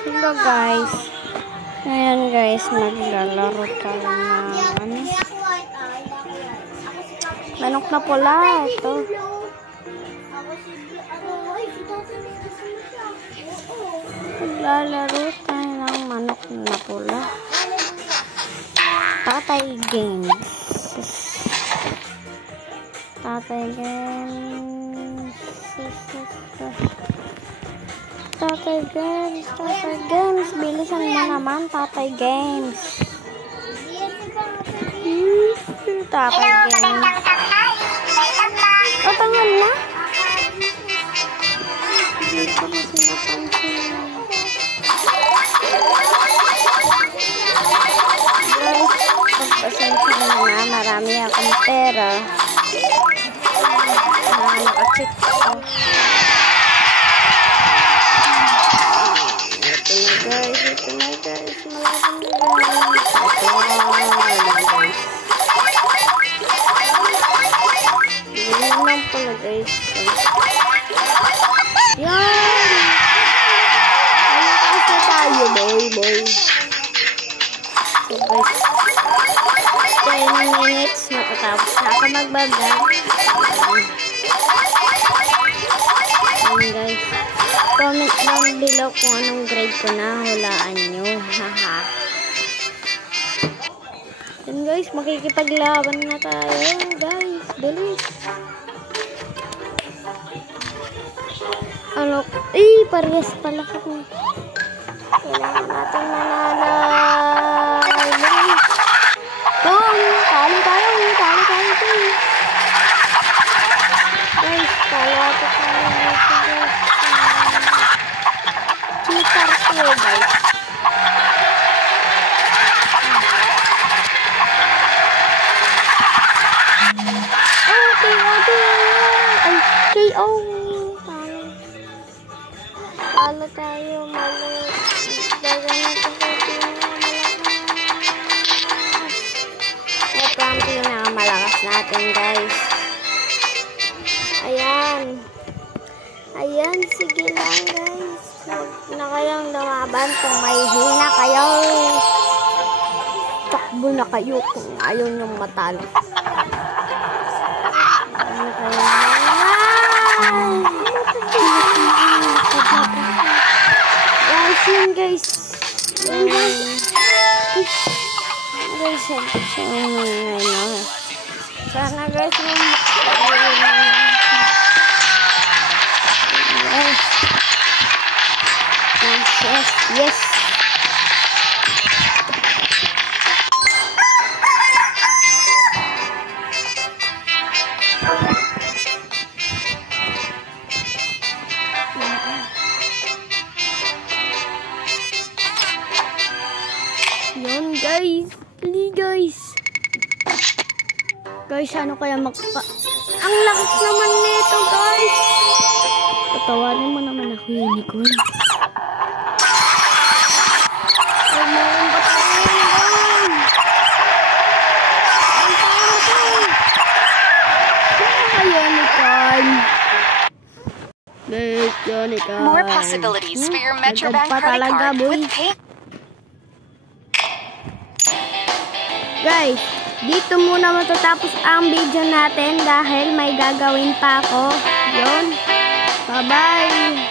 Hello guys. Ngayon guys, maglalaro tayo na manok na pula. Ito. Maglalaro tayo ng manok na pula. Tatay Games. Tatay Games. Tatay Games. Tatay Games. Bilisan mo naman, Tatay Games. Tatay Games. Tatangan na. Hindi ko na sinapansin. Guys, pagpasensya na na. Marami akong pera. Naka-check ko. Ito na guys, malapang na guys. Ganyan lang pala guys. Yan! Ayun kasi tayo boy. So guys, 10 minutes matatapos na ako magbablog. Ayun guys. Comment down below kung anong grade ko na. Hulaan nyo. Haha. Yan guys, makikipaglaban na tayo. Guys, bilis. Ano? Parehas pala ko. Kailangan natin manalay. Bilis. Talo tayo. Guys, talo tayo. Cheater ko guys. KO. Talo tayo. Ito ang pinakamalakas natin guys. Ayan, sige lang guys. Huwag na kayong lumaban kung may hina kayo. Takbo na kayo kung ayaw nyong matalo. Guys, yun guys. Sana guys, yes. Yun guys. Please guys. Ano kaya ang lakas naman nito guys. Patawarin mo naman ako, unicorn. More possibilities for your Metrobank credit card with Pay. Guys, dito muna matatapos ang video natin dahil may gagawin pa ako. Yun. Bye-bye.